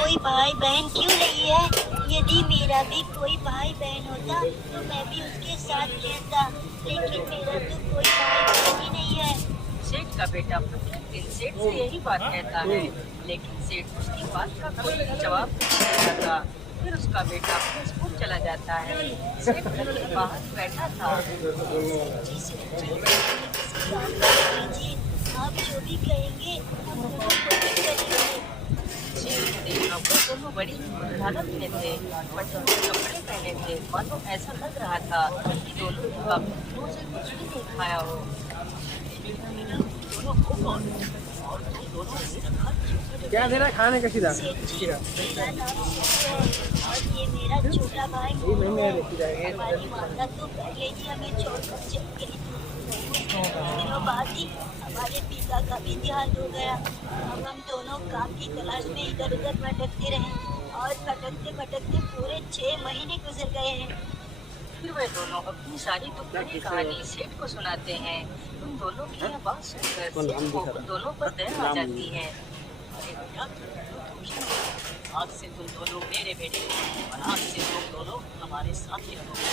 कोई भाई बहन क्यों नहीं है? यदि मेरा भी कोई भाई बहन होता तो मैं भी उसके साथ रहता, लेकिन मेरा तो कोई भाई बहन ही नहीं है। सेठ का बेटा प्रत्येक दिन सेठ से यही बात कहता है, लेकिन सेठ उसकी बात का कोई भी जवाब नहीं देता। फिर उसका बेटा अपने स्कूल चला जाता है। सेठ घर के बाहर बैठा था। आप जो भी कहेंगे हम दोनों कोशिश करेंगे। सेठ ने देखा वो दोनों बड़ी हालत में थे, पतले कपड़े पहने थे, मानो ऐसा लग रहा था कि दोनों ने काफी दिनों से कुछ भी नहीं खाया हो। क्या दे रहा है खाने का? सीधा मेरा नाम सिद्धू है और ये मेरा छोटा भाई मोनू है। हमारी माता तो पहले ही हमें छोड़कर चली गई थी। कुछ दिनों बाद ही हमारे पिता का भी देहांत हो गया। अब हम दोनों काम की तलाश में इधर उधर भटकते रहे और भटकते भटकते पूरे 6 महीने गुजर गए हैं। फिर वे दोनों अपनी सारी दुख भरी कहानी सेठ को सुनाते हैं। उन दोनों की यह बात सुनकर सेठ को उन दोनों पर दया आ जाती है। अरे बेटा, आज से तुम दोनों मेरे बेटे और आज से तुम दोनों हमारे साथ ही रहोगे।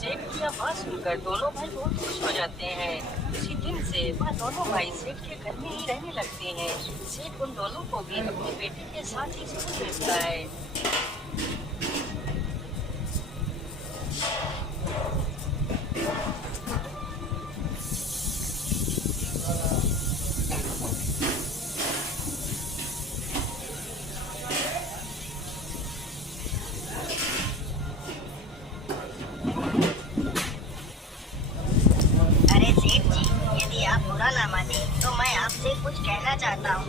सेठ की यह बात सुनकर दोनों भाई बहुत खुश हो जाते हैं। उसी दिन से वह दोनों भाई सेठ के घर में ही रहने लगते हैं। सेठ उन दोनों को भी अपने बेटे के साथ ही स्कूल भेजता है। अरे सेठ जी, यदि आप बुरा ना माने तो मैं आपसे कुछ कहना चाहता हूँ।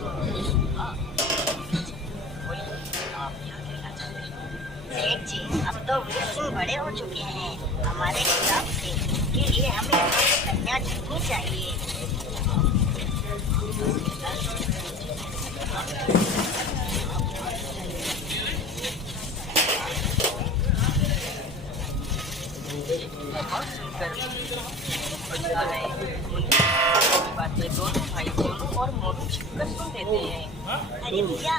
सेठ जी, अब तो वीर सिंह बड़े हो चुके हैं। हमारे हिसाब से के लिए हमें कोई कन्या चुननी चाहिए। बातें दोनों भाई दोनों और मोनू छिपकर सुन लेते हैं। अरे भैया,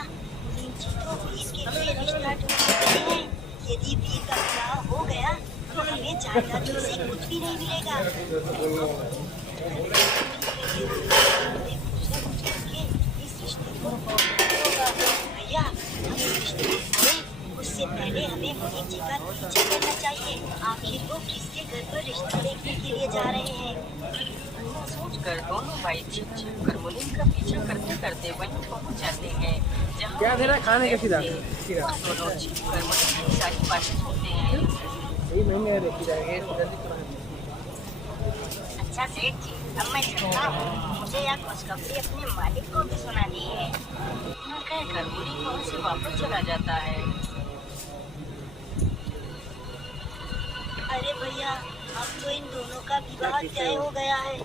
रिंची तो वीर के लिए रिश्ता ढूंढ रहे हैं। यदि वीर का विवाह हो गया तो हमें जायदाद से कुछ भी नहीं मिलेगा। इस रिश्ते को होगा। भैया, हम इस रिश्ते को छोड़ें, उससे पहले हमें मुनीम जी का पीछा करना चाहिए। आखिर वो किसके घर पर रिश्ता देखने के लिए जा रहे हैं। सोचकर दोनों भाई छिप छिप कर मुनीम का पीछा करते करते वहीं पहुंच जाते हैं जहां क्या दे रहा है खाने का? सीधा वह दोनों छिप कर मुनीम की सारी बातें सुनते हैं। यही महीने देखी जाएगी। अच्छा सेठ जी, अब मैं चलता हूँ। मुझे यह खुशखबरी अपने मालिक को भी सुनानी है। इतना कहकर मुनीम वहां से वापस चला जाता है। अरे भैया, अब तो इन दोनों का विवाह तय हो गया है।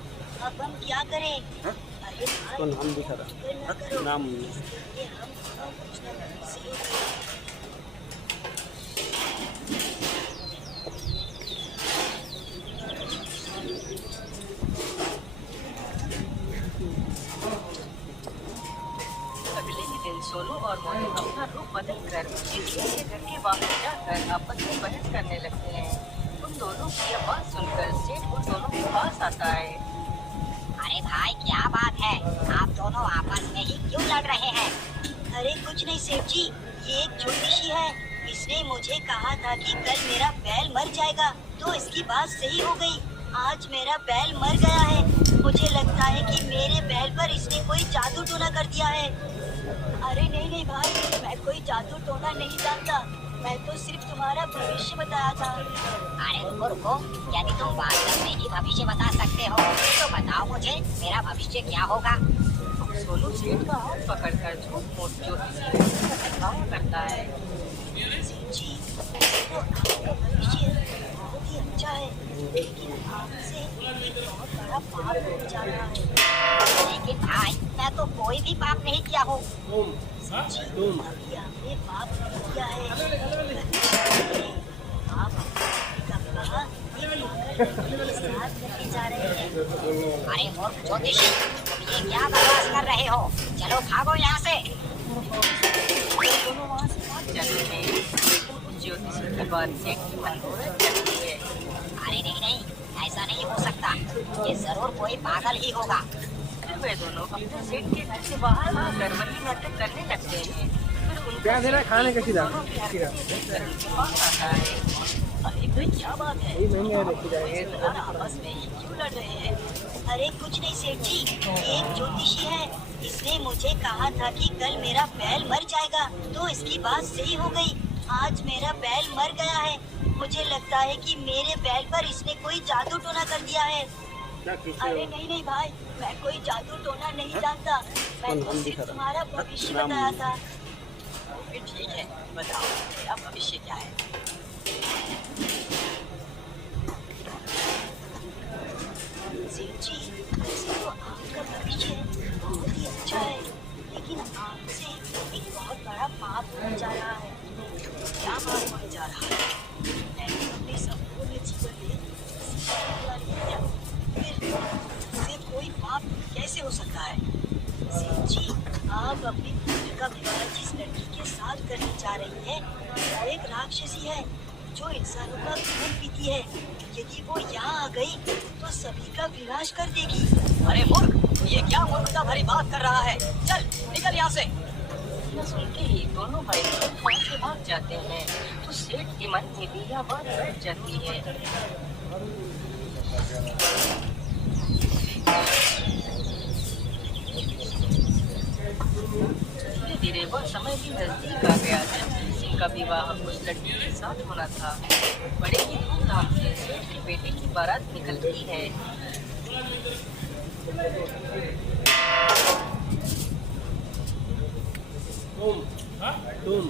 अब हम क्या करें? अरे भाई, नाम दिखा रहा फिक्र न करो। नाम इसके लिए हम दोनों कुछ न कुछ सीखेंगे। अगले ही दिन सोनू और मोनू अपना रूप बदल कर किसी के घर के बाहर जाकर आपस में बहस करने लगते हैं। उन दोनों की यह बात सुनकर सेठ उन दोनों के पास आता है। अरे भाई, क्या बात है? आप दोनों आपस में ही क्यों लड़ रहे हैं? अरे कुछ नहीं सेठ जी, ये एक ज्योतिषी है। इसने मुझे कहा था कि कल मेरा बैल मर जाएगा, तो इसकी बात सही हो गई। आज मेरा बैल मर गया है। मुझे लगता है कि मेरे बैल पर इसने कोई जादू टोना कर दिया है। अरे नहीं नहीं भाई, मैं कोई जादू टोना नहीं जानता। मैं तो सिर्फ तुम्हारा भविष्य बताया था। अरे रुको रुको, यदि तुम वास्तव में ही भविष्य बता सकते हो तो बताओ मुझे, मेरा भविष्य क्या होगा? सोनू सेठ का हाथ पकड़कर झूठ मूठ ज्योतिषी का दिखावा करता है। सेठ जी, तो आपका भविष्य बहुत ही अच्छा है, लेकिन आपसे एक बहुत बड़ा पाप होने जा रहा है। लेकिन भाई, मैं तो कोई भी पाप नहीं किया हूँ। सेठ जी, अभी आपने पाप नहीं किया है। आप का विवाह एक साथ करने जा रहे हैं। अरे मूर्ख ज्योतिषी, तुम ये क्या बकवास कर रहे हो? चलो भागो यहाँ से। दोनों के बाद सेठ की मनोरथ जगती है। अरे नहीं नहीं, ऐसा नहीं हो सकता। ये जरूर कोई पागल ही होगा। फिर वे दोनों अपने सेठ के घर से बाहर आकर वही नाटक करने लगते हैं। फिर उनका क्या दे रहा है खाने का सीधा? दोनों की हरकतें देखकर उनके पास आता है। अरे भाई क्या बात है, यही महंगे देखी जाएंगे इस यार आपस में ही क्यों लड़ रहे हैं? अरे कुछ नहीं सेठ जी, ये एक ज्योतिषी है। इसने मुझे कहा था कि कल मेरा बैल मर जाएगा, तो इसकी बात सही हो गई। आज मेरा बैल मर गया है। मुझे लगता है कि मेरे बैल पर इसने कोई जादू टोना कर दिया है। अरे नहीं नहीं भाई, मैं कोई जादू टोना नहीं जानता। मैं तो सिर्फ तुम्हारा भविष्य बताया था। फिर ठीक है, बताओ मेरा भविष्य क्या है? सेठ जी, वैसे तो आपका भविष्य बहुत ही अच्छा है, लेकिन आपसे एक बहुत बड़ा पाप होने जा रहा है। क्या बात होने जा रहा है? मैंने अपने संपूर्ण जीवन में किसी का बदला नहीं लिया, फिर मुझसे कोई पाप कैसे हो सकता है? सेठ जी, आप अपनी पुत्र का विवाह जिस लड़की के साथ करने जा रही है, वो एक राक्षसी है जो इंसानों का खून पीती है। यदि वो यहाँ आ गई तो सभी का विनाश कर देगी। अरे मूर्ख, ये क्या मूर्खता भरी बात कर रहा है? चल निकल यहाँ से। इतना सुनते ही दोनों भाई वहाँ से भाग जाते हैं। तो सेठ के मन में भी यह बात बैठ जाती है। धीरे धीरे वह समय भी नजदीक आ गया जब किसी का विवाह उस लड़की के साथ होना था। बड़े ही धूमधाम से सेठ के बेटे की बारात निकलती है। तुम